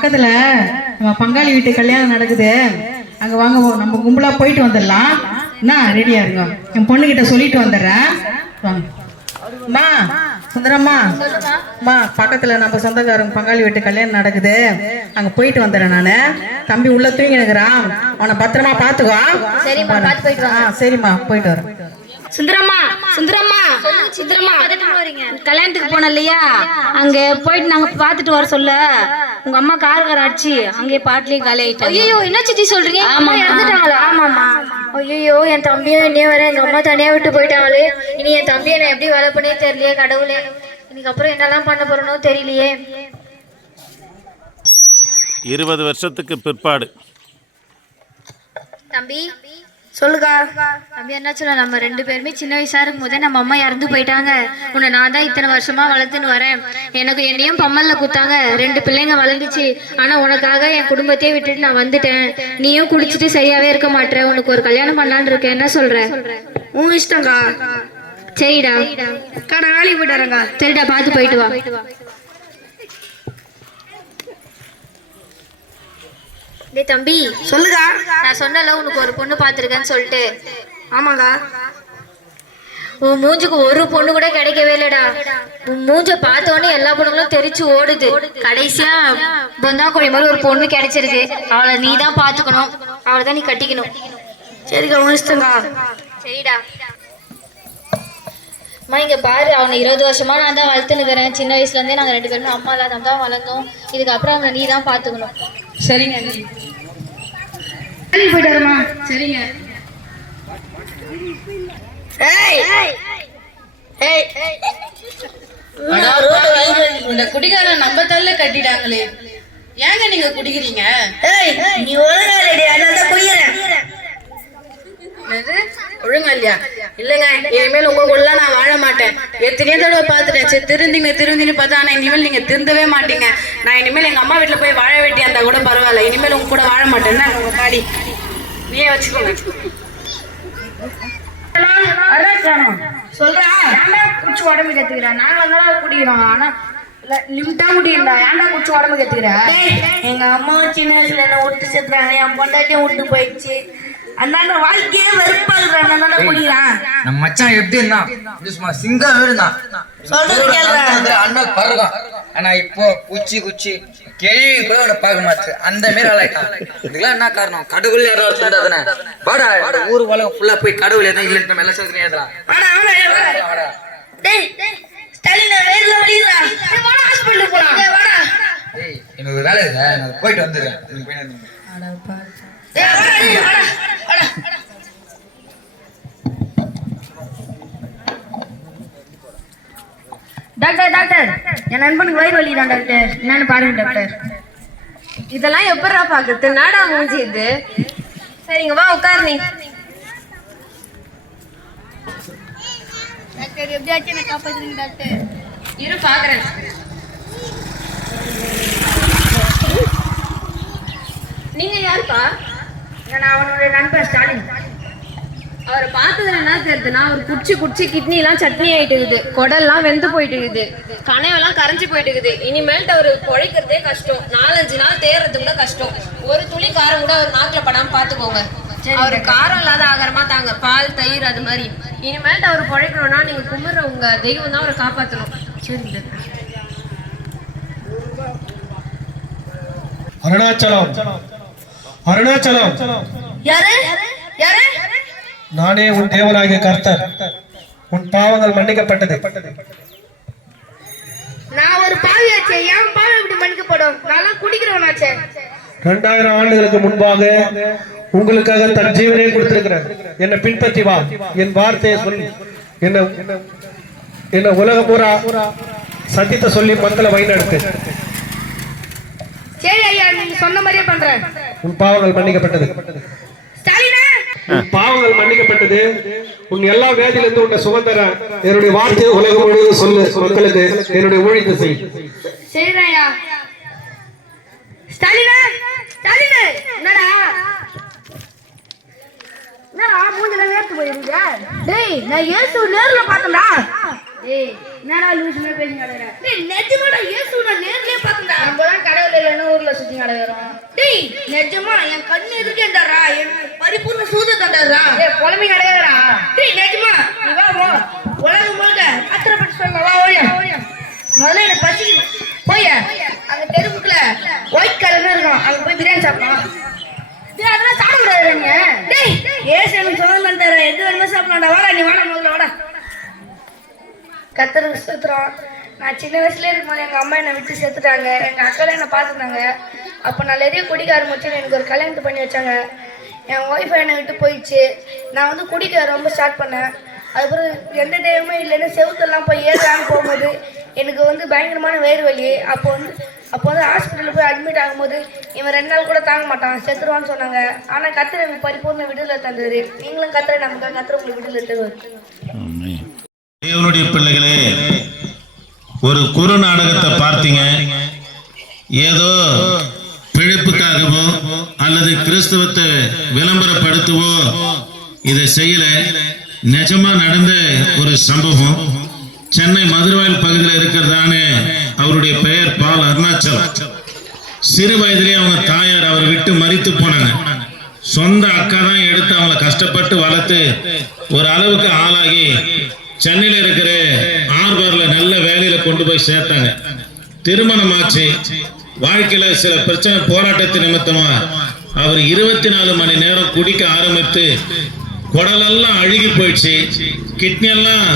பக்கத்துல நம்ம பங்காளி வீட்டு கல்யாணம் நடக்குது. அங்க வாங்க, நம்ம கும்பலா போயிட்டு வந்துடலாம். என்ன ரெடியா இருங்க, என் பொண்ணுகிட்ட சொல்லிட்டு வந்துடுறேன். வாங்க அம்மா. சுந்தரம்மா, அம்மா பக்கத்துல நம்ம சொந்தக்காரங்க பங்காளி வீட்டு கல்யாணம் நடக்குது, அங்க போயிட்டு வந்துடுறேன் நானு. தம்பி உள்ள தூங்கி நினைக்கிறான், அவனை பத்திரமா பாத்துக்கோ. சரிம்மா, போயிட்டு வரேன். சுந்தரம்மா, சுந்தரம்மா, சுந்தரம்மா, கல்யாணத்துக்கு போனோம் இல்லையா, அங்க போயிட்டு நாங்க பாத்துட்டு வர சொல்ல உங்க அம்மா கார் அடிச்சு அங்கே பாட்டிலேயே காலி ஆயிட்டாங்க. ஐயோ, என்ன சித்தி சொல்றீங்க? ஆமா, இறந்துட்டாங்களா? ஆமாமா. ஐயோ, என் தம்பியும் என்னையே வர எங்க அம்மா தனியா விட்டு போயிட்டாங்களே. இனி என் தம்பியை நான் எப்படி வளர்ப்பனே தெரியலையே கடவுளே. இன்னைக்கு அப்புறம் என்னெல்லாம் பண்ண போறனோ தெரியலையே. 20 வருஷத்துக்கு பிற்பாடு. தம்பி சொல்லுக்கா. தம்பி என்ன சொல்ல, நம்ம 2 பேருமே சின்ன வயசா இருக்கும் போதே நம்ம அம்மா இறந்து போயிட்டாங்க. உன்னை நான் தான் இத்தனை வருஷமா வளர்த்துன்னு வரேன். எனக்கு என்னையும் பம்மல்ல குத்தாங்க, 2 பிள்ளைங்க வளர்ந்துச்சு. ஆனா உனக்காக என் குடும்பத்தையே விட்டுட்டு நான் வந்துட்டேன். நீயும் குடிச்சிட்டு சரியாவே இருக்க மாட்டேற. உனக்கு ஒரு கல்யாணம் பண்ணலான்னு இருக்கேன், என்ன சொல்ற? உங்க இஷ்டம்க்கா. சரிடா, கடை வேலைக்கு போயிட்டு வரேங்க. சரிடா, பார்த்து போயிட்டு வா. டேய் தம்பி, சொல்லுக்கா. நான் சொன்னல உனக்கு ஒரு பொண்ணு பார்த்துருக்கேன்னு சொல்லிட்டு. ஆமாக்கா. உன் மூஞ்சுக்கு ஒரு பொண்ணு கூட கிடைக்கவே இல்லடா. உன் மூஞ்ச பார்த்தோன்னே எல்லா பொண்ணுங்களும் தெரிச்சு ஓடுது. கடைசியா பொந்தாக்குழி மாதிரி ஒரு பொண்ணு கிடைச்சிருக்கு. அவளை நீ தான் பாத்துக்கணும், அவளை தான் நீ கட்டிக்கணும். சரிக்கா, உங்க இஷ்டம்க்கா. சரிடா. அம்மா இங்க பாரு, அவனை 20 வருஷமா நான் தான் வளர்த்துனுக்கிறேன். சின்ன வயசுல இருந்தே நாங்க 2 பேருமே அம்மா இல்லாத தான் வளர்ந்தோம். இதுக்கப்புறம் அவனை நீ தான் பாத்துக்கணும். சரிங்க, போயிட்டு வரமா. சரிங்க. இந்த குடிகாரன் நம்ம தள்ள கட்டிட்டாங்களே, ஏங்க நீங்க குடிக்கிறீங்க? நீ ஒழுங்காலடி, அதனால குடிக்கிறேன். ஒழுங்கா இல்லையா? இல்லைங்க, இனிமேல் உங்களுக்குள்ள நான் வாழ மாட்டேன். எத்தனையோ தடவை பார்த்துட்டேன். சரி திருந்தின்னு பார்த்தா, ஆனா இனிமேல் நீங்க திருந்தவே மாட்டீங்க. நான் இனிமேல் எங்க அம்மா வீட்டுல போய் வாழ வெட்டியா இருந்தா கூட பரவாயில்ல, இனிமேல் உங்க கூட வாழ மாட்டேன்னா உங்க காடி நீயே வச்சுக்கோங்க. சொல்றா, ஏன்டா குச்சி உடம்பு கத்துக்கிறேன்? நாங்க வந்தாலும் குடிக்கிறோம், ஆனா லிமிட்டா குடிக்கிறா. ஏன்டா குச்சி உடம்பு கத்துக்கிற? எங்க அம்மா சின்ன வயசுல என்ன விட்டு செத்துறாங்க, என் பொண்டாட்டியும் விட்டு போயிடுச்சு. அதனால வாழ்க்கையே வெறுப்பாக்குறான், குடிக்கிறான். நம்ம மச்சான் எப்படி இருந்தான்? சிங்கம் இருந்தான். சொல்றது கேள்ற அண்ணன் பருகம். ஆனா இப்போ குச்சி கேள்வி கூட அவனை பார்க்க மாட்டேன். அந்த மாரி ஆளாயிட்டான். இதுக்கெல்லாம் என்ன காரணம்? கடவுள் யாராவது சொல்றாதானே? வாடா, ஊர் உலகம் ஃபுல்லா போய் கடவுள் எதுவும் இல்லைன்னு நம்ம எல்லாம் சொல்றேன். ஏதலாம் எனக்கு வேலை இல்லை, நான் போயிட்டு வந்துடுறேன். டாக்டர் டாக்டர், என் நண்பனுக்கு வயிறு வலிதான் டாக்டர், என்னன்னு பாருங்க டாக்டர். இதெல்லாம் எப்படா பாக்குறது? நாடா மூஞ்சி இது. சரிங்க, வா உட்காரு. நீ டாக்டர் எப்படியாச்சும் என்ன காப்பாத்துங்க டாக்டர். இரு பாக்குறேன். நீங்க யாருப்பா? நான் அவனுடைய நண்பன் ஸ்டாலின். அவரை பார்த்ததுல என்ன தெரியுதுன்னா, அவர் குடிச்சு கிட்னி எல்லாம் சட்னி ஆயிட்டு இருக்குது, குடல்லாம் வெந்து போயிட்டு இருக்குது, கனைவெல்லாம் கரைஞ்சி போயிட்டு இருக்குது. இனிமேல்ட்டு அவரு பொழைக்கிறதே கஷ்டம். 4-5 நாள் தேர்றது கூட கஷ்டம். ஒரு துளி காரம் கூட அவர் நாக்குல படாம பாத்துக்கோங்க. அவரு காரம் இல்லாத ஆகாரமா தாங்க, பால் தயிர் அது மாதிரி. இனிமேல்ட்டு அவர் பொழைக்கணும்னா நீங்க கும்பிடுற உங்க தெய்வம் தான் அவரை காப்பாற்றணும். சரி. அருணாச்சலம், நானே உன் தேவனாகிய கர்த்தர். உன் பாவங்கள் மன்னிக்கப்பட்டது. நான் ஒரு பாவியாச்சே, என் பாவி இப்படி மன்னிக்கப்படும்? நான் குடிக்கிறவனாச்சே. 2000 ஆண்டுகளுக்கு முன்பாக உங்களுக்காக தன் ஜீவனையே கொடுத்திருக்கிறேன். என்னை பின்பற்றி வா, என் வார்த்தையை சொல். என்ன உலகம் பூரா சத்தியத்தை சொல்லி மக்களை வழிநடத்து. சரி ஐயா, நீங்க சொன்ன மாதிரியே பண்றேன். உன் பாவங்கள் மன்னிக்கப்பட்டது. உன் பாவங்கள் மன்னிக்கப்பட்டது. உன் எல்லா வேதியிலிருந்து உன்னை சுதந்திர என்னுடைய வார்த்தையை உலகம் முழுவதும் சொல்லு. மக்களுக்கு என்னுடைய ஊழியத்தை செய். சரியா ஸ்டாலினா? ஸ்டாலினா, என்னடா மூஞ்சில வேர்த்து போயிருங்க. டேய், நான் இயேசு நேர்ல பார்த்தேன்டா. டேய், என்னடா லூசுமே பேசிங்க. டேய், நிஜமாடா இயேசு நான் நேர்லயே பார்த்தேன்டா. நம்மலாம் கடவுள் இல்லன்னு ஊர்ல சுத்தி கிடக்குறான். டேய் நிஜமா என் கண்ணு இருக்கேன்டாரா, எனக்கு பரிபூர்ண சூத தண்டாரா. டேய் புலம்பி கிடக்குறா. டேய் நிஜமா நீ வா வா, உலகம் முழுக்க கத்திர பற்றி சொல்ல வா ஓடியா. முதல்ல எனக்கு பசிக்குது, போய் அங்க தெருவுக்குள்ள ஒயிட் கலர்ல இருக்கும், அங்க போய் பிரியாணி சாப்பிடலாம். டேய் அதெல்லாம் சாப்பிடக்கூடாது நீங்க. டேய் ஏசு எனக்கு சொந்தம் தந்தார, எது வேணுமோ சாப்பிடலாம்டா. வாடா நீ வாடா முதல்ல வாடா. கத்தருக்கு சுத்துறோம். நான் சின்ன வயசுல இருக்கும்போது எங்கள் அம்மா என்னை விட்டு செத்துட்டாங்க. எங்கள் அக்காலாம் என்னை பார்த்துருந்தாங்க. அப்போ நான் நிறைய குடிக்க ஆரம்பிச்சு எனக்கு ஒரு கல்யாணத்தை பண்ணி வச்சாங்க. என் ஒய்ஃபை என்னை விட்டு போயிடுச்சு. நான் வந்து குடிக்க ரொம்ப ஸ்டார்ட் பண்ணேன். அதுக்கப்புறம் எந்த டைமுமே இல்லைன்னு செவுத்தெல்லாம் போய் ஏறலான்னு போகும்போது எனக்கு வந்து பயங்கரமான வயிறு வலி. அப்போ வந்து ஹாஸ்பிட்டலில் போய் அட்மிட் ஆகும்போது இவன் 2 நாள் கூட தாங்க மாட்டான், செத்துருவான்னு சொன்னாங்க. ஆனால் கத்திர எனக்கு பரிபூர்ண விடுதலை தந்தது. நீங்களும் கத்திர நமக்கு கத்திர உங்களுக்கு விடுதலை தருவார். தேவனுடைய பிள்ளைகளே, ஒரு குறு நாடகத்தை பார்த்தீங்க. ஏதோ பிழைப்புக்காகவோ அல்லது கிறிஸ்தவத்தை விளம்பரப்படுத்தவோ இதை செய்யல. நிஜமா நடந்த ஒரு சம்பவம். சென்னை மதுரவாயல் பகுதியில் இருக்கிறதான அவருடைய பெயர் பால் அருணாச்சலம். சிறு வயதிலே அவங்க தாயார் அவரை விட்டு மரித்து போனாங்க. சொந்த அக்கா தான் எடுத்து அவங்கள கஷ்டப்பட்டு வளர்த்து ஒரு அளவுக்கு ஆளாகி சென்னையில் இருக்கிற ஆர்பர்ல நல்ல வேலையில கொண்டு போய் சேர்த்தாங்க. திருமணம் ஆச்சு. வாழ்க்கையில சில பிரச்சனை போராட்டத்து நிமித்தமா அவர் 24 மணி நேரம் குடிக்க ஆரம்பித்து குடலெல்லாம் அழுகி போயிடுச்சு. கிட்னி எல்லாம்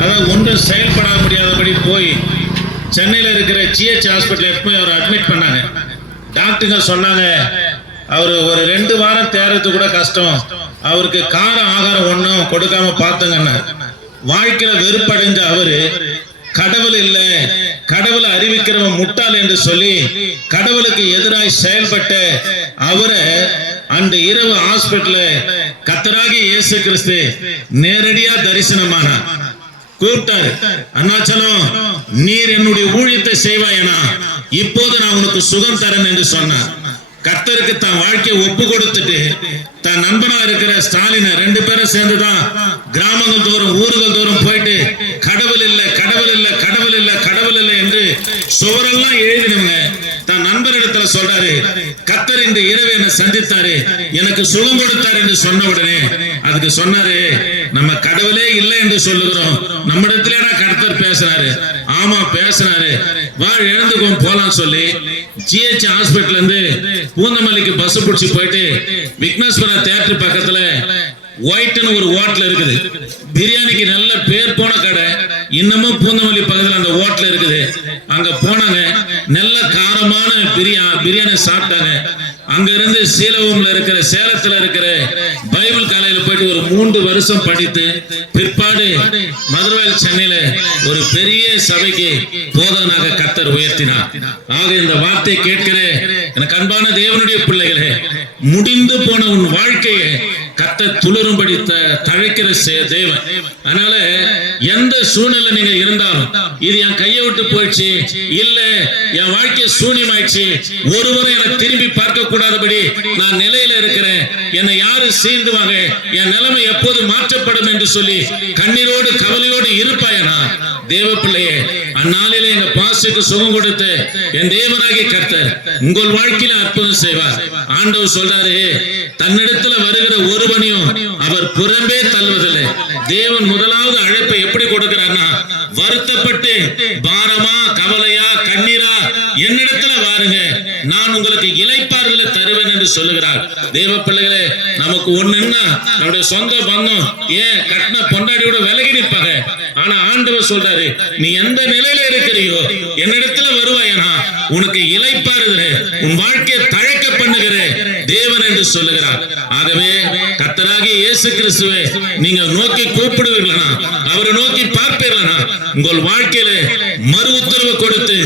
அதாவது ஒன்றும் செயல்பட முடியாதபடி போய் சென்னையில் இருக்கிற GH ஹாஸ்பிட்டல் போய் அவர் அட்மிட் பண்ணாங்க. டாக்டருங்க சொன்னாங்க அவர் ஒரு 2 வாரம் தேர்றது கூட கஷ்டம், அவருக்கு காரம் ஆகாரம் ஒன்றும் கொடுக்காம பார்த்துங்கன்னா. வாழ்க்கையில வெறுப்படைஞ்ச அவரு கடவுள் இல்லை, கடவுளை அறிவிக்கிறவன் முட்டாள் என்று சொல்லி கடவுளுக்கு எதிராக செயல்பட்ட அவரை அன்று இரவு ஹாஸ்பிட்டல்ல கர்த்தராகிய இயேசு கிறிஸ்து நேரடியா தரிசனமானார். கூப்பிட்டாரு, அருணாச்சலம் நீர் என்னுடைய ஊழியத்தை செய்வாயனா, இப்போது நான் உனக்கு சுகம் தரேன் என்று சொன்னார். கர்த்தருக்கு தன் வாழ்க்கையை ஒப்பு கொடுத்துட்டு தன் நண்பனா இருக்கிற ஸ்டாலினை 2 பேரும் சேர்ந்துதான் கிராமங்கள் தோறும் ஊர்கள் தோறும் போயிட்டு கடவுள் இல்லை கடவுள் இல்லை கடவுள் இல்லை கடவுள் இல்லை என்று சுவரெல்லாம் எழுதினவங்க தன் நண்பரிடத்துல சொல்றாரு, கர்த்தர் இந்த இரவு என்னை சந்தித்தாரு, எனக்கு சுகம் கொடுத்தாரு என்று சொன்ன உடனே அதுக்கு சொன்னாரு, நம்ம கடவுளே இல்லை என்று சொல்லுகிறோம், நம்மிடத்துல கர்த்தர் பேசுறாரு. ஆமா பேசுறாரு, வா எழுந்துக்கும் போலாம் சொல்லி GH ஹாஸ்பிட்டல் இருந்து பூந்தமல்லிக்கு பஸ் பிடிச்சி போயிட்டு விக்னேஸ்வரா தியேட்டர் பக்கத்துல ஒயிட்னு ஒரு ஹோட்டல் இருக்குது. பிரியாணிக்கு நல்ல பேர் போன கடை. இன்னமும் பூந்தமல்லி பக்கத்துல அந்த ஹோட்டல் இருக்குது. அங்க போனாங்க. நல்ல காரமான பிரியாணி சாப்பிட்டாங்க. அங்க இருந்து சீலவம்ல இருக்கிற சேலத்துல இருக்கிற பைபிள் காலேஜ்ல போயிட்டு ஒரு 3 வருஷம் படித்து பிற்பாடு மதுரவாயல் சென்னையில ஒரு பெரிய சபைக்கு போதகனாக கர்த்தர் உயர்த்தினார். ஆக இந்த வார்த்தை கேட்கிற எனக்கு அன்பான தேவனுடைய பிள்ளைகளே, முடிந்து போன உன் வாழ்க்கையை கர்த்தர் துளிரும்படி தழைக்கிற தேவன். அதனால எந்த சூழ்நிலை நீங்க இருந்தாலும் இது என் கையை விட்டு போயிடுச்சு, இல்ல என் வாழ்க்கை சூன்யமாயிடுச்சு, ஒருவரை எனக்கு திரும்பி பார்க்க கூடாதபடி நான் நிலையில இருக்கிறேன், என்னை யாரு சீண்டுவாங்க, என் நிலைமை எப்போது மாற்றப்படும் என்று சொல்லி கண்ணீரோடு கவலையோடு இருப்பாயனா தேவ பிள்ளையே, அந்நாளிலே எங்க பாசுக்கு சுகம் கொடுத்து என் தேவனாகி கர்த்தர் உங்கள் வாழ்க்கையில அற்புதம் செய்வார். ஆண்டவர் சொல்றாரு, தன்னிடத்துல வருகிற ஒருவனையும் அவர் புறம்பே தள்ளுவதில்லை. தேவன் முதலாவது அழைப்பை எப்படி கொடுக்கிறார்னா, வருத்தப்பட்டு பாரமா கவலையா கண்ணீரா என்னிடத்துல வாருங்க, நான் உங்களுக்கு இளைப்பாறுதலை தருவேன் என்று சொல்லுகிறார். தேவ பிள்ளைகளே, நமக்கு ஒண்ணுன்னா நம்முடைய சொந்த பந்தம் ஏன் கட்டின பொண்டாடியோட விலகி நிற்பாங்க. ஆனா ஆண்டவர் சொல்றாரு, நீ எந்த நிலையில இருக்கிறியோ என்னிடத்துல வருவாயனா உனக்கு இளைப்பாறுதலை உன் வாழ்க்கையை தழைக்க பண்ணுகிற தேவன் என்று சொல்லுகிறார். ஆகவே கர்த்தராகிய இயேசு கிறிஸ்துவை நீங்க நோக்கி கூப்பிடுவீர்களா, அவரை நோக்கி பார்ப்பீர்களா, உங்கள் வாழ்க்கையில மறு உத்தரவு கொடுத்து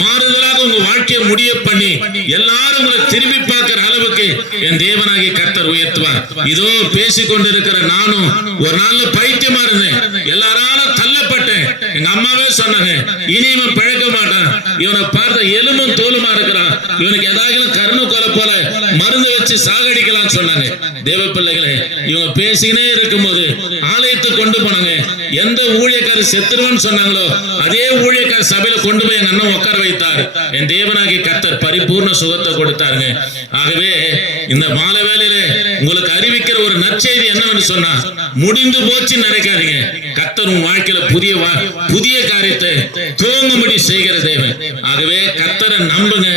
மாறுதலாக உங்க வாழ்க்கையை முடிய பண்ணி எல்லாரும் உங்களை திரும்பி பார்க்கிற அளவுக்கு என் தேவனாகிய கர்த்தர் உயர்த்துவார். இதோ பேசிக் கொண்டிருக்கிற நானும் ஒரு நாள்ல பைத்தியமா இருந்தேன், எல்லாராலும் தள்ளப்பட்டேன். எங்க அம்மாவே சொன்னாங்க, இனி இவன் பிழைக்க மாட்டான், இவனை பார்த்த எலும்பும் தோலுமா இருக்கிறான், இவனுக்கு ஏதாவது கருணை கொலை போல மருந்து வச்சு சாகடிக்கலாம் சொன்னாங்க. தேவ பிள்ளைகளே, இவங்க பேசினே இருக்கும்போது ஆலயத்தை கொண்டு போனாங்க. எந்த ஊழியக்காரர் செத்துருவன்னு சொன்னாங்களோ அதே ஊழியக்காரர் சபையில கொண்டு போய் எங்க அண்ணன் உட்கார வைத்தார். என் தேவனாகிய கர்த்தர் பரிபூர்ண சுகத்தை கொடுத்தாருங்க. ஆகவே இந்த மாலை வேளையிலே உங்களுக்கு அறிவிக்கிற ஒரு நற்செய்தி என்னவென்று சொன்னா, முடிந்து போச்சு நினைக்காதீங்க. கர்த்தர் உன் வாழ்க்கையில புதிய காரியத்தை துவங்கும்படி செய்கிற தேவன். ஆகவே கர்த்தரை நம்புங்க,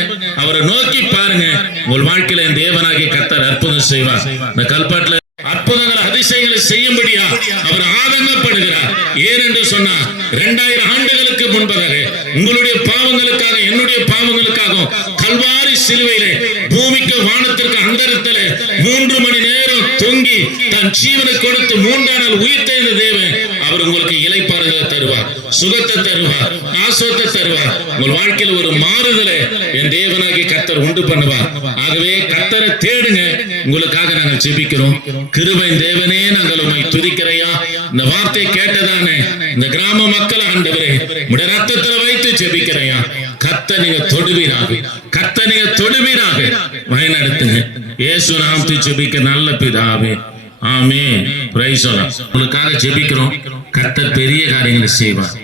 அவரை நோக்கி பாருங்க. உங்கள் வாழ்க்கையில என் தேவனாகிய கர்த்தர் அற்புதம் செய்வார். இந்த கல்பாட்டுல அற்புதங்கள் அதிசயங்களை செய்யும்படியா அவர் ஆதங்கப்படுகிறார். ஏனென்று சொன்னா 2000 ஆண்டுகளுக்கு முன்பதாக உங்களுடைய பாவங்களுக்காக என்னுடைய பாவங்களுக்காக கல்வாரி சிலுவையிலே பூமிக்கு வானத்திற்கு அந்தரத்திலே 3 மணி நேரம் தொங்கி தன் ஜீவனை கொடுத்து 3ஆம் நாள் உயிர்த்தெழுந்த தேவன் அவர் உங்களுக்கு இளைப்பாறுதலை தருவார், சுகத்தை தருவார், ஆசுவத்தை தருவார். உங்கள் வாழ்க்கையில் ஒரு மாறுதலை என் தேவனாகிய கர்த்தர் உண்டு பண்ணுவார். ஆகவே கர்த்தரை தேடுங்க. உங்களுக்காக நாங்கள் ஜெபிக்கிறோம். கிருபையின் தேவனே, நாங்கள் உம்மை துதிக்கிறையா. இந்த வார்த்தை கேட்டதானே இந்த கிராம மக்கள் ஆண்டவரே உடைய ரத்தத்துல வைத்து ஜெபிக்கிறையா. கர்த்தர் நீங்க தொடுவீராக, கர்த்தர் நீங்க தொடுவீராக வழிநடத்துங்க. இயேசு நாமத்தில் ஜெபிக்க நல்ல பிதாவே, ஆமென். Praise the Lord. உங்களுக்காக ஜெபிக்கிறோம். கர்த்தர் பெரிய காரியங்களை செய்வார்.